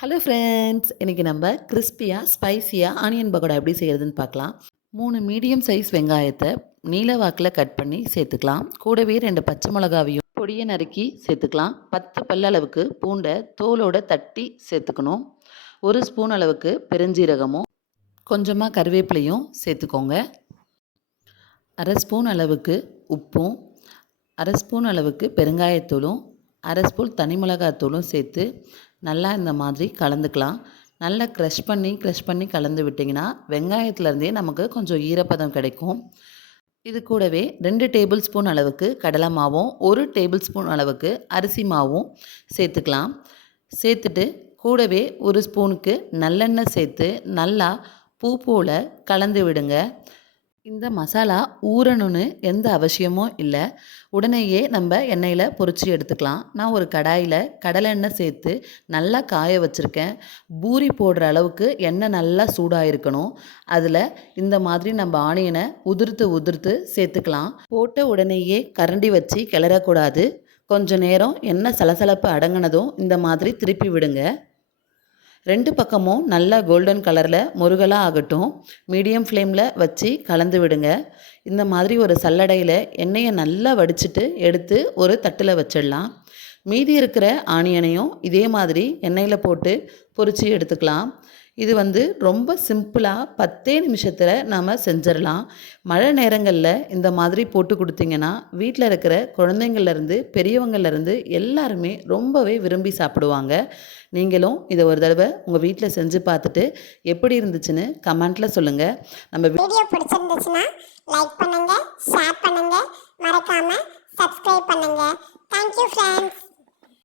Hello friends, இன்றைக்கி நம்ம கிறிஸ்பியாக ஸ்பைசியாக ஆனியன் பக்கோடா எப்படி செய்கிறதுன்னு பார்க்கலாம். 3 மீடியம் சைஸ் வெங்காயத்தை நீல வாக்கில் கட் பண்ணி சேர்த்துக்கலாம். கூடவே 2 பச்சை மிளகாவையும் பொடியை நறுக்கி சேர்த்துக்கலாம். 10 பல்லளவுக்கு பூண்டை தோலோடு தட்டி சேர்த்துக்கணும். 1 ஸ்பூன் அளவுக்கு பெருஞ்சீரகமும் கொஞ்சமாக கருவேப்பிலையும் சேர்த்துக்கோங்க. 1/2 ஸ்பூன் அளவுக்கு உப்பும் 1/2 ஸ்பூன் அளவுக்கு பெருங்காயத்தூளும் 1/2 ஸ்பூன் தனி மிளகாத்தூளும் சேர்த்து நல்லா இந்த மாதிரி கலந்துக்கலாம். நல்லா க்ரஷ் பண்ணி கலந்து விட்டிங்கன்னா வெங்காயத்துலேருந்தே நமக்கு கொஞ்சம் ஈரப்பதம் கிடைக்கும். இது கூடவே 2 டேபிள் ஸ்பூன் அளவுக்கு கடலை மாவும் 1 டேபிள் ஸ்பூன் அளவுக்கு அரிசி மாவும் சேர்த்துக்கலாம். சேர்த்துட்டு கூடவே 1 ஸ்பூனுக்கு நல்லெண்ணெய் சேர்த்து நல்லா பூ போல் கலந்து விடுங்க. இந்த மசாலா ஊறணும்னு எந்த அவசியமும் இல்லை. உடனேயே நம்ம எண்ணெயில் பொரித்து எடுத்துக்கலாம். நான் ஒரு கடாயில் கடலை எண்ணெய் சேர்த்து நல்லா காய வச்சுருக்கேன். பூரி போடுற அளவுக்கு எண்ணெய் நல்லா சூடாக இருக்கணும். அதில் இந்த மாதிரி நம்ம ஆனியனை உதிர்த்து சேர்த்துக்கலாம். போட்ட உடனேயே கரண்டி வச்சு கிளறக்கூடாது. கொஞ்சம் நேரம் எண்ணெய் சலசலப்பு அடங்கினதும் இந்த மாதிரி திருப்பி விடுங்க. 2 பக்கமும் நல்லா கோல்டன் கலரில் முருகலாக ஆகட்டும். மீடியம் ஃப்ளேமில் வச்சு கலந்து விடுங்க. இந்த மாதிரி ஒரு சல்லடையில் எண்ணெயை நல்லா வடிச்சிட்டு எடுத்து ஒரு தட்டில் வச்சிடலாம். மீதி இருக்கிற ஆனியனையும் இதே மாதிரி எண்ணெயில் போட்டு பொரித்து எடுத்துக்கலாம். இது ரொம்ப சிம்பிளாக 10 நிமிஷத்தில் நாம் செஞ்சிடலாம். மழை நேரங்களில் இந்த மாதிரி போட்டு கொடுத்தீங்கன்னா வீட்டில் இருக்கிற குழந்தைங்கள்லேருந்து பெரியவங்கள்லேருந்து எல்லாருமே ரொம்பவே விரும்பி சாப்பிடுவாங்க. நீங்களும் இதை ஒரு தடவை உங்கள் வீட்டில் செஞ்சு பார்த்துட்டு எப்படி இருந்துச்சுன்னு கமெண்ட்டில் சொல்லுங்கள். நம்ம வீடியோ பிடிச்சிருந்துச்சுன்னா லைக் பண்ணுங்கள், ஷேர் பண்ணுங்கள், மறக்காமல் சப்ஸ்கிரைப் பண்ணுங்கள். Thank you friends.